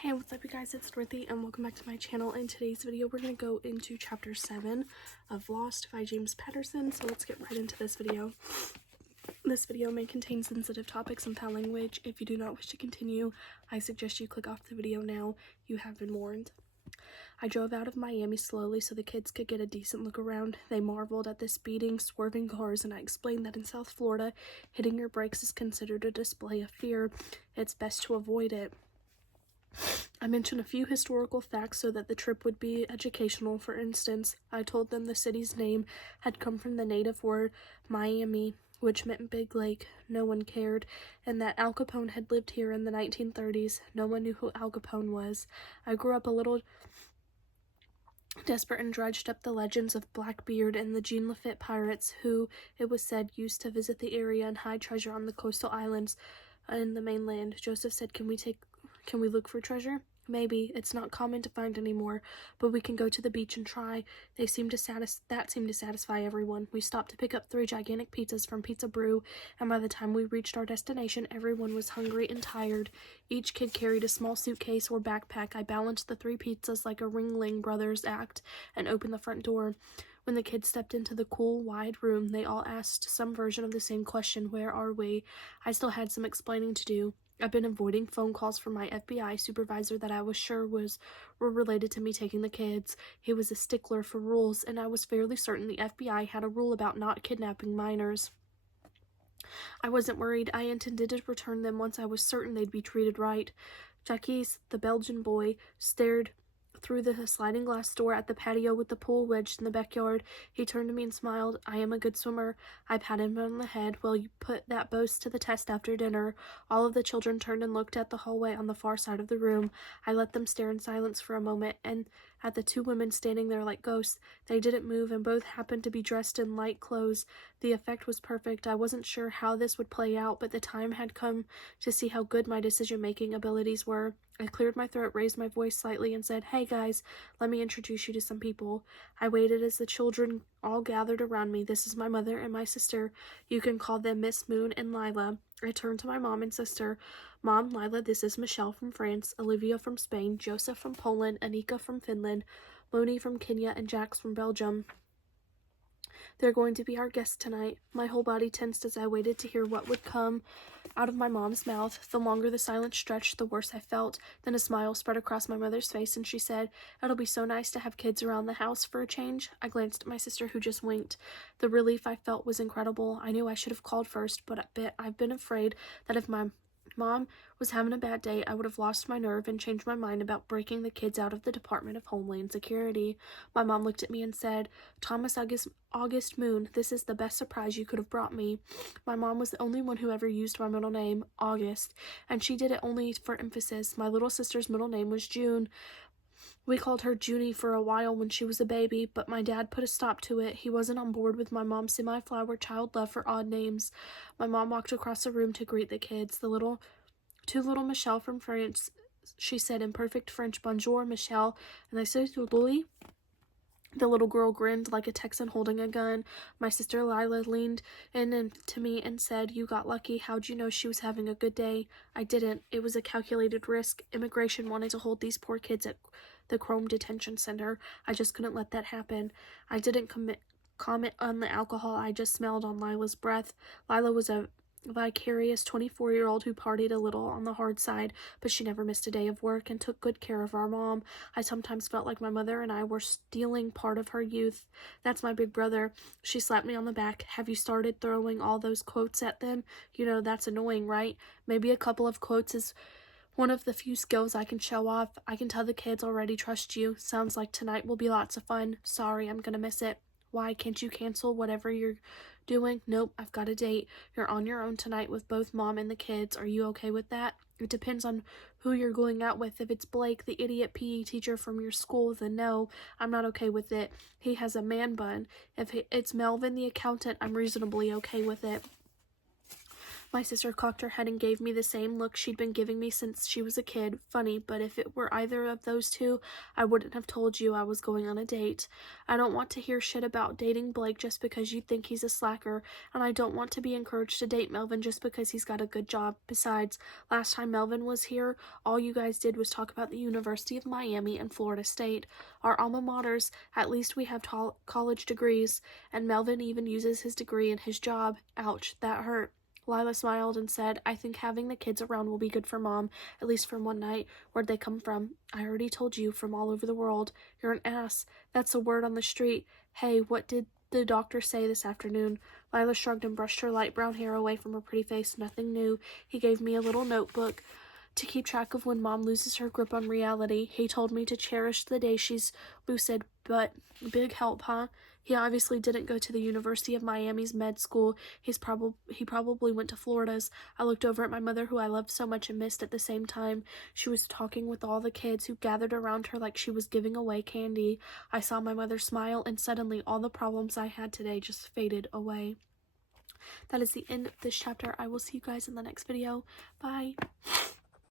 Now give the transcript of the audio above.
Hey, what's up you guys, it's Dorothy and welcome back to my channel. In today's video we're going to go into chapter 7 of Lost by James Patterson, so let's get right into this video. This video may contain sensitive topics and foul language. If you do not wish to continue, I suggest you click off the video now. You have been warned. I drove out of Miami slowly so the kids could get a decent look around. They marveled at the speeding, swerving cars, and I explained that in South Florida, hitting your brakes is considered a display of fear. It's best to avoid it. I mentioned a few historical facts so that the trip would be educational. For instance, I told them the city's name had come from the native word Miami, which meant big lake. No one cared, and that Al Capone had lived here in the 1930s. No one knew who Al Capone was. I grew up a little desperate and dredged up the legends of Blackbeard and the Jean Lafitte pirates, who, it was said, used to visit the area and hide treasure on the coastal islands in the mainland. Joseph said, Can we look for treasure? Maybe. It's not common to find anymore, but we can go to the beach and try. That seemed to satisfy everyone. We stopped to pick up 3 gigantic pizzas from Pizza Brew, and by the time we reached our destination, everyone was hungry and tired. Each kid carried a small suitcase or backpack. I balanced the 3 pizzas like a Ringling Brothers act and opened the front door. When the kids stepped into the cool, wide room, they all asked some version of the same question, where are we? I still had some explaining to do. I've been avoiding phone calls from my FBI supervisor that I was sure were related to me taking the kids. He was a stickler for rules, and I was fairly certain the FBI had a rule about not kidnapping minors. I wasn't worried. I intended to return them once I was certain they'd be treated right. Jacques, the Belgian boy, stared through the sliding glass door at the patio with the pool wedged in the backyard. He turned to me and smiled. I am a good swimmer. I patted him on the head. Well, you put that boast to the test after dinner. All of the children turned and looked at the hallway on the far side of the room. I let them stare in silence for a moment, and at the 2 women standing there like ghosts. They didn't move, and both happened to be dressed in light clothes. The effect was perfect. I wasn't sure how this would play out, but the time had come to see how good my decision-making abilities were. I cleared my throat, raised my voice slightly, and said, Hey guys, let me introduce you to some people. I waited as the children all gathered around me. This is my mother and my sister. You can call them Miss Moon and Lila. I turned to my mom and sister. Mom, Lila, this is Michelle from France, Olivia from Spain, Joseph from Poland, Anika from Finland, Moni from Kenya, and Jax from Belgium. They're going to be our guests tonight. My whole body tensed as I waited to hear what would come out of my mom's mouth. The longer the silence stretched, the worse I felt. Then a smile spread across my mother's face, and she said, It'll be so nice to have kids around the house for a change. I glanced at my sister, who just winked. The relief I felt was incredible. I knew I should have called first, but I've been afraid that if my Mom was having a bad day, I would have lost my nerve and changed my mind about breaking the kids out of the Department of Homeland Security. My mom looked at me and said, Thomas August Moon, this is the best surprise you could have brought me. My mom was the only one who ever used my middle name, August, and she did it only for emphasis. My little sister's middle name was June. We called her Junie for a while when she was a baby, but my dad put a stop to it. He wasn't on board with my mom's semi-flower child love for odd names. My mom walked across the room to greet the kids. Two little Michelle from France, she said in perfect French, Bonjour, Michelle, and I said, Louis. The little girl grinned like a Texan holding a gun. My sister Lila leaned in to me and said, You got lucky. How'd you know she was having a good day? I didn't. It was a calculated risk. Immigration wanted to hold these poor kids at the Chrome Detention Center. I just couldn't let that happen. I didn't comment on the alcohol. I just smelled on Lila's breath. Lila was a vicarious 24-year-old who partied a little on the hard side, but she never missed a day of work and took good care of our mom. I sometimes felt like my mother and I were stealing part of her youth. That's my big brother. She slapped me on the back. Have you started throwing all those quotes at them? You know, that's annoying, right? Maybe a couple of quotes is one of the few skills I can show off. I can tell the kids already trust you. Sounds like tonight will be lots of fun. Sorry, I'm gonna miss it. Why, can't you cancel whatever you're doing? Nope, I've got a date. You're on your own tonight with both Mom and the kids. Are you okay with that? It depends on who you're going out with. If it's Blake, the idiot PE teacher from your school, then no, I'm not okay with it. He has a man bun. If it's Melvin, the accountant, I'm reasonably okay with it. My sister cocked her head and gave me the same look she'd been giving me since she was a kid. Funny, but if it were either of those two, I wouldn't have told you I was going on a date. I don't want to hear shit about dating Blake just because you think he's a slacker, and I don't want to be encouraged to date Melvin just because he's got a good job. Besides, last time Melvin was here, all you guys did was talk about the University of Miami and Florida State. Our alma maters, at least we have college degrees, and Melvin even uses his degree in his job. Ouch, that hurt. Lila smiled and said, I think having the kids around will be good for Mom, at least for one night. Where'd they come from? I already told you, from all over the world. You're an ass. That's a word on the street. Hey, what did the doctor say this afternoon? Lila shrugged and brushed her light brown hair away from her pretty face. Nothing new. He gave me a little notebook to keep track of when Mom loses her grip on reality. He told me to cherish the day she's lucid, but big help, huh? He obviously didn't go to the University of Miami's med school. He probably went to Florida's. I looked over at my mother, who I loved so much and missed at the same time. She was talking with all the kids who gathered around her like she was giving away candy. I saw my mother smile, and suddenly all the problems I had today just faded away. That is the end of this chapter. I will see you guys in the next video. Bye.